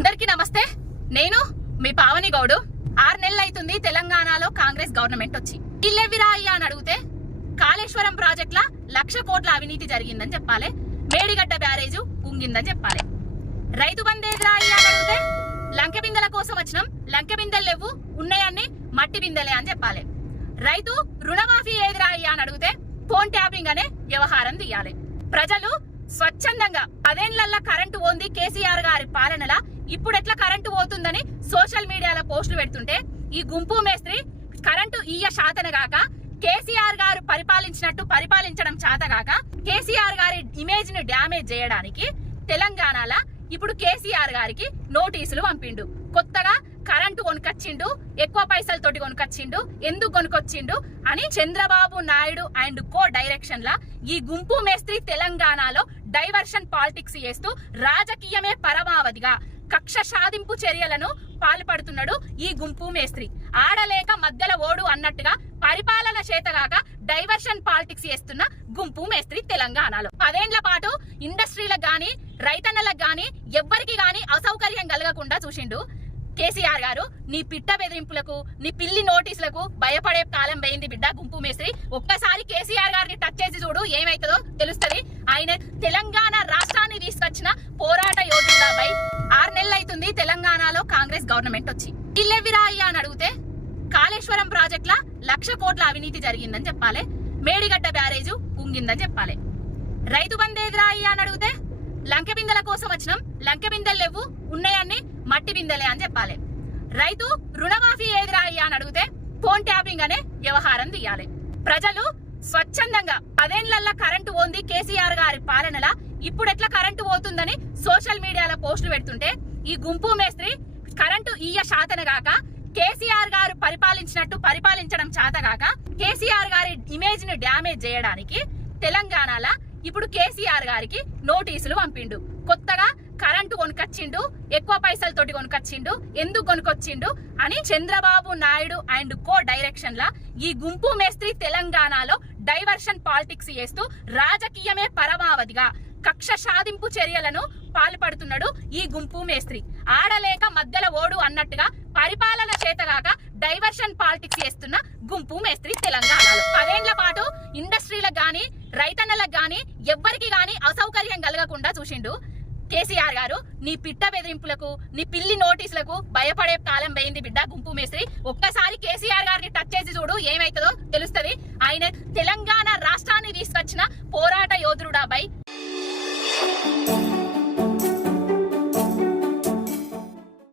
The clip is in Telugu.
అందరికీ నమస్తే. నేను మీ పావని గౌడు. 6 నెలలు అవుతుంది తెలంగాణలో కాంగ్రెస్ గవర్నమెంట్ వచ్చి. ఇల్లెవిరా అయ్యా అని అడిగితే కాళేశ్వరం ప్రాజెక్టుల 1,00,000 కోట్ల అవినీతి జరిగిందని చెప్పాలి. మేడిగడ్డ బ్యారేజు కుంగిందని చెప్పాలి. రైతు బందేదిరా అయ్యా అని అడిగితే లంకె బిందెల కోసం వచ్చినాం, లంకె బిందెలు లేవు, ఉన్నాయన్ని మట్టి బిందెలే అని చెప్పాలి. రైతు రుణమాఫీ ఏదిరా అయ్యా అని అడిగితే ఫోన్ ట్యాపింగ్ అనే వ్యవహారం తీయాలి. ప్రజలు స్వచ్ఛందంగా 10 ఏళ్లలో కరెంటు పోంది కేసీఆర్ గారి పాలనలా, ఇప్పుడు ఎట్లా కరెంటు పోతుందని సోషల్ మీడియాలో పోస్టులు పెడుతుంటే ఈ గుంపు మేస్త్రి కరెంటు ఇయ్య శాతనగాక, కేసీఆర్ గారు పరిపాలించినట్టు పరిపాలించడం చేతగాక, కేసీఆర్ గారి ఇమేజ్ ని డ్యామేజ్ చేయడానికి తెలంగాణలో ఇప్పుడు కేసీఆర్ గారికి నోటీసులు పంపిండు. కొత్తగా కరెంటు కొనుకొచ్చిండు, ఎక్కువ పైసలతోటి కొనుకొచ్చిండు, ఎందుకు కొనుకొచ్చిండు అని Chandrababu Naidu and co direction లా ఈ గుంపు మేస్త్రి తెలంగాణలో డైవర్షన్ పాలిటిక్స్ చేస్తూ రాజకీయమే పరమావధిగా కక్ష సాధింపు చర్యలను పాల్పడుతున్నాడు ఈ గుంపు మేస్త్రి. ఆడలేక మధ్యల ఓడు అన్నట్టుగా పరిపాలన చేతగాక డైవర్షన్ పాలిటిక్స్ చేస్తున్న గుంపు మేస్త్రి తెలంగాణలో 10 ఏళ్ల పాటు ఇండస్ట్రీలకు గాని రైతన్నలకు గాని ఎవ్వరికి గాని అసౌకర్యం కలగకుండా చూసిండు కేసీఆర్ గారు. నీ పిట్ట బెదిరింపులకు, నీ పిల్లి నోటీసులకు భయపడే కాలం పోయింది బిడ్డ గుంపు మేస్త్రి. ఒక్కసారి కేసీఆర్ గారిని టచ్ చేసి చూడు, ఏమైతుందో తెలుస్తుంది. ఆయన తెలంగాణ రాష్ట్రాన్ని తీసుకొచ్చిన పోరాట యోధుడా బై. 6 నెలలు అవుతుంది తెలంగాణలో కాంగ్రెస్ గవర్నమెంట్ వచ్చి. ఇల్లెవిరా అయ్యా అని అడిగితే కాళేశ్వరం ప్రాజెక్టుల 1,00,000 కోట్ల అవినీతి జరిగిందని చెప్పాలి. మేడిగడ్డ బ్యారేజు కుంగిందని చెప్పాలి. రైతు బందేదిరా అయ్యా అని అడిగితే లంకె బిందెల కోసం వచ్చినాం, లంకె బిందెలు లేవు, ఉన్నాయన్ని మట్టి బిందెలే అని చెప్పాలి. రైతు రుణమాఫీ ఏదిరా అయ్యా అని అడిగితే ఫోన్ ట్యాపింగ్ అనే వ్యవహారం తీయాలి. ప్రజలు స్వచ్ఛందంగా 10 ఏళ్లలో కరెంటు పోంది కేసీఆర్ గారి పాలనలా, ఇప్పుడు ఎట్లా కరెంటు పోతుందని సోషల్ మీడియాలో పోస్టులు పెడుతుంటే ఈ గుంపు మేస్త్రి కరెంటు ఇయ్య శాతనగాక, కేసీఆర్ గారు పరిపాలించినట్టు పరిపాలించడం చేతగాక, కేసీఆర్ గారి ఇమేజ్ ని డ్యామేజ్ చేయడానికి తెలంగాణలో ఇప్పుడు కేసీఆర్ గారికి నోటీసులు పంపిండు. కొత్తగా కరెంటు కొనుకొచ్చిండు, ఎక్కువ పైసలతోటి కొనుకొచ్చిండు, ఎందుకు కొనుకొచ్చిండు అని Chandrababu Naidu and co direction లా ఈ గుంపు మేస్త్రి తెలంగాణలో డైవర్షన్ పాలిటిక్స్ చేస్తూ రాజకీయమే పరమావధిగా కక్ష సాధింపు చర్యలను పాల్పడుతున్నాడు ఈ గుంపు మేస్త్రి. ఆడలేక మధ్యల ఓడు అన్నట్టుగా పరిపాలన చేతగాక డైవర్షన్ పాలిటిక్స్ చేస్తున్న గుంపు మేస్త్రి తెలంగాణలో 10 ఏళ్ల పాటు ఇండస్ట్రీలకు గాని రైతన్నలకు గాని ఎవ్వరికి గాని అసౌకర్యం కలగకుండా చూసిండు కేసీఆర్ గారు. నీ పిట్ట బెదిరింపులకు, నీ పిల్లి నోటీసులకు భయపడే కాలం పోయింది బిడ్డ గుంపు మేస్త్రి. ఒక్కసారి కేసీఆర్ గారిని టచ్ చేసి చూడు, ఏమైతుందో తెలుస్తుంది. ఆయన తెలంగాణ